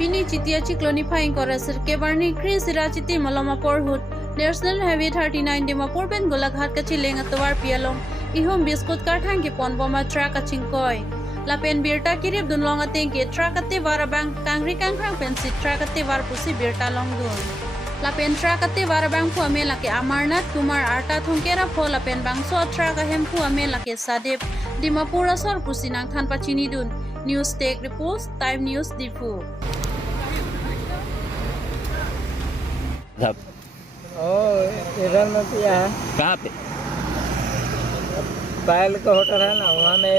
Pini Chitia Chiclonifying Corasir Kebarni Chris Rachiti Malomapur Hood National Highway 39 Dimapur Ben Golaghat Kachiling Atawar Pialong Ihum Biscuit Kartang Kipon Boma Track a Chinkoi Lapen Birta Kirib Dunlong Atinki Trakati Varabang Kangri Kangrang Pensi Trakati Varpusi Birta Longdun Lapen Trakati Varabang Puame Laki Amarnath Kumar Arta Thunkera Po Lapen Bangso Traka Hem Puame Laki Sadip Dimapura Sor Pusinang Thanpa Chinidun News Take Reports Time News Dipu इधर में किया है। कहाँ पे? पायल का hotel है ना, वहाँ में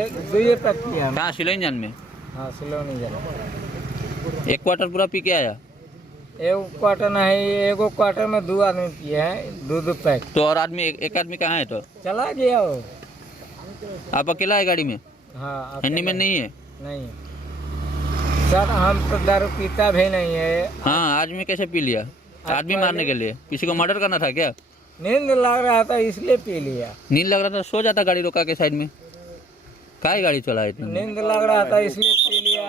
एक दुई पैक किया है। कहाँ सिलोंजन में? हाँ सिलोनी जाना। एक क्वार्टर पूरा पी के आया? एक क्वार्टर नहीं, एक क्वार्टर में दो आदमी पिए हैं, दो पैक। तो और आदमी एक आदमी कहाँ है? तो चला गया वो। आप अकेला है गाड़ी में? हाँ हिंदी में नहीं है? नहीं सर, हम तो दारू पीता भी नहीं है। हाँ, आदमी कैसे पी लिया? आदमी मारने के लिए? किसी को मर्डर करना था क्या? नींद लग रहा था इसलिए पी लिया। नींद लग रहा था, सो जाता गाड़ी रोका के साइड में। काहे गाड़ी चला है? नींद लग रहा था इसलिए पी लिया।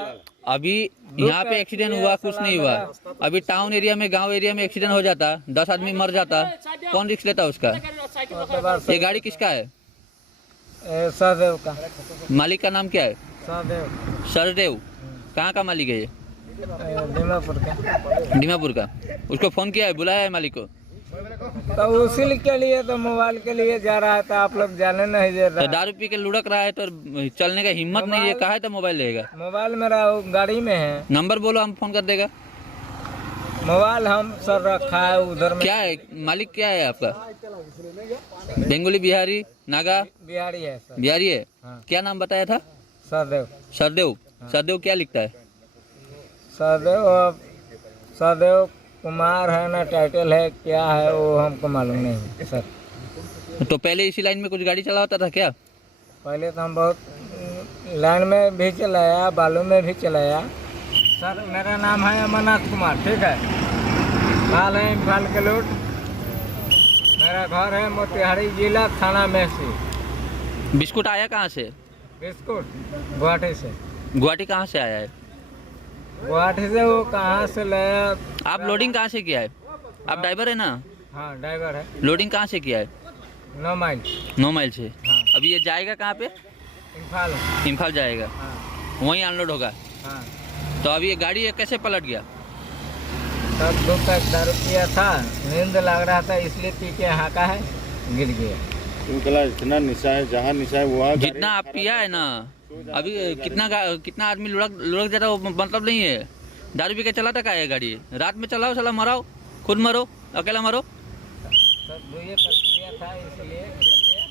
अभी यहाँ पे एक्सीडेंट हुआ, कुछ नहीं हुआ। अभी टाउन एरिया में, गांव एरिया में एक्सीडेंट हो जाता, 10 आदमी मर जाता, कौन रिस्क लेता उसका? ये गाड़ी किसका है? सहदेव का। मालिक का नाम क्या है? सहदेव। सरदेव। कहाँ का मालिक है ये? दीमापुर का। दीमापुर का। उसको फोन किया है, बुलाया है मालिक को? तो उसी के लिए तो मोबाइल के लिए जा रहा था, आप लोग जाने नहीं दे रहा। तो दारू पी के लुढ़क रहा है तो चलने का हिम्मत नहीं है, कहा है तो मोबाइल लेगा? मोबाइल मेरा गाड़ी में है। नंबर बोलो, हम फोन कर देगा। मोबाइल हम सर रखा है उधर में। क्या है मालिक, क्या है आपका? बेंगोली, बिहारी, नागा? बिहारी है सर। बिहारी है। हाँ। क्या नाम बताया था? सहदेव। सरदेव। सरदेव क्या लिखता है? सहदेव कुमार है ना, टाइटल है क्या है वो हमको मालूम नहीं सर। तो पहले इसी लाइन में कुछ गाड़ी चला होता था क्या? पहले तो हम बहुत लाइन में भी चलाया, बालू में भी चलाया सर। मेरा नाम है अमरनाथ कुमार, ठीक है। हाल है इम्फाल के लूट। मेरा घर है मोतिहारी जिला, थाना महसी। बिस्कुट आया कहाँ से? बिस्कुट गुवाहाटी से। गुवाहाटी कहाँ से आया है? गुवाहाटी से वो कहाँ से लाया? आप लोडिंग कहाँ से किया है? आप ड्राइवर है ना? हाँ ड्राइवर है। लोडिंग कहाँ से किया है? 9 माइल। 9 माइल से। हाँ। अभी ये जाएगा कहाँ पे? इम्फाल। इम्फाल जाएगा। हाँ वहीं अनलोड होगा। हाँ। तो अभी ये गाड़ी ये कैसे पलट गया? तब 2 पैक दारू पिया था, नींद लग रहा था इसलिए पी के हाँका है, गिर गया। इतना निशा है, जहाँ निशा है वहाँ जितना आप पिया है ना, अभी कितना आदमी लुढ़क जाता वो मतलब नहीं है। दारू पी के चलाता का है गाड़ी? रात में चलाओ, साला मराओ, खुद मरो, अकेला मरो। तब 2 पैक पिया था इसलिए गिर गया।